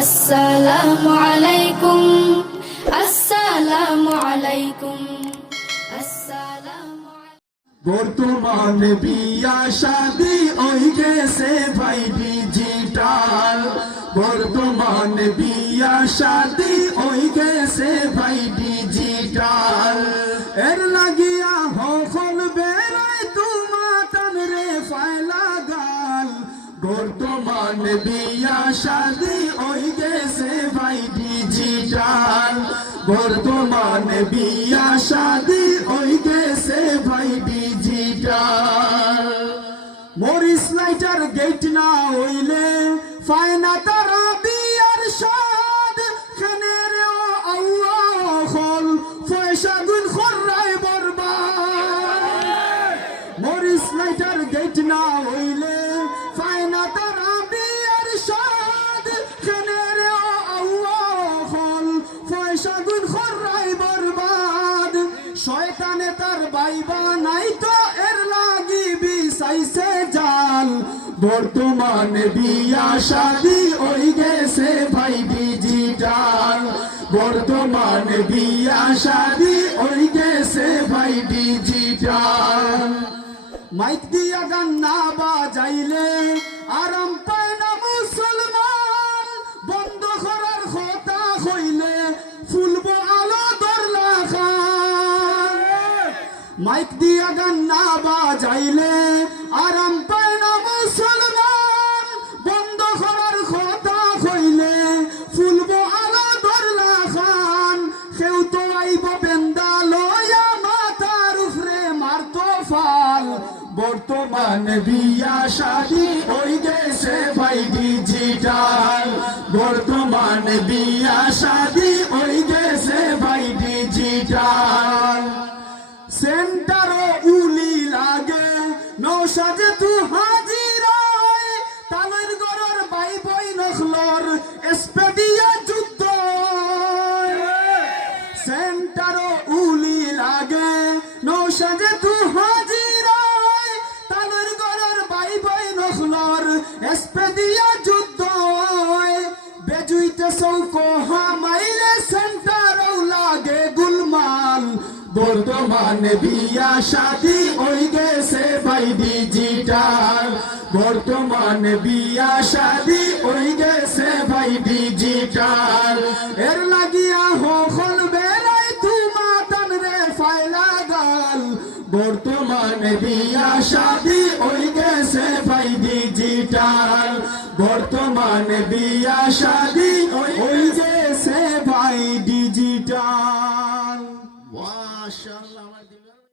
আসসালামু আলাইকুম, আসসালামু আলাইকুম, আসসালামু বর্তমানে বিয়া শাদি ওই গেছে ভাই ডিজিটাল। বর্তমানে বিয়া শাদি ওই গেছে ভাই ডিজিটাল। এর লাগিয়া হল বেড়ায় তুমাতান রে ফায়লা গাল। বর্তমানে বিয়া শাদি ওই গেছে ভাই ডিজিটাল। বর্তমানে বিয়া শাদি ওই গেছে ভাই ডিজিটাল। মরিস লাইটার গেট না হইলে ফায়না তারা বিয়ার স্বাদ। খানের আল্লাহ হল পয়সা গুণ খররাই বরবাদ। মরিস লাইটার গেট না হইলে ফায়না তারা বিয়ার স্বাদ। খানের আল্লাহ হল পয়সা গুণ খররাই বরবাদ। শয়তানে তার বাইবা নাই তো এর লাগি বিছাইছে জাল। বর্তমানে বিয়া শাদি ওই গেছে ভাই ডিজিটাল। বর্তমানে বিয়া শাদি ওই গেছে ভাই ডিজিটাল। মাইক দিয়া গান না বাজাইলে আরাম পায় না মুসলমান। বন্ধ করার কথা হইলে ফুলব আলো দরলা খান। মাইক দিয়া গান না বাজাইলে আরাম পায় না মুসলমান। বন্ধ করার কথা হইলে ফুলব আলো দরলা খান। কেউ তো আইব বেন্দা লয়া মাথার উপরে মারতো ফাল। বর্তমানে বিয়া শাদি ওই গেছে ভাই ডিজিটাল। বর্তমানে বিয়া শাদি ওই গেছে ভাই ডিজিটাল। সেন্টারও উলি লাগে নৌসাজে তু হাজির। তালের গড়র বাই বই নখলর এসপেডিয়া যুদ্ধ। সেন্টারও উলি লাগে নৌসাজে তু হাজির। তালের গড়র বাই বই নখলর এসপেডিয়া যুদ্ধ। বেজুইতে চৌকো হামাইলে সেন্টারও লাগে গুলমাল। বর্তমানে বিয়া শাদি ওই গেছে ভাই ডিজিটাল। বর্তমানে বিয়া শাদি ওই গেছে ভাই ডিজিটাল। এর লাগিয়া হল বেড়াই তুমাতান রে ফায়লা গাল। বর্তমানে বিয়া শাদি ওই গেছে ভাই ডিজিটাল। বর্তমানে বিয়া শাদি ওই গেছে ভাই ডিজিটাল। মাশাআল্লাহ।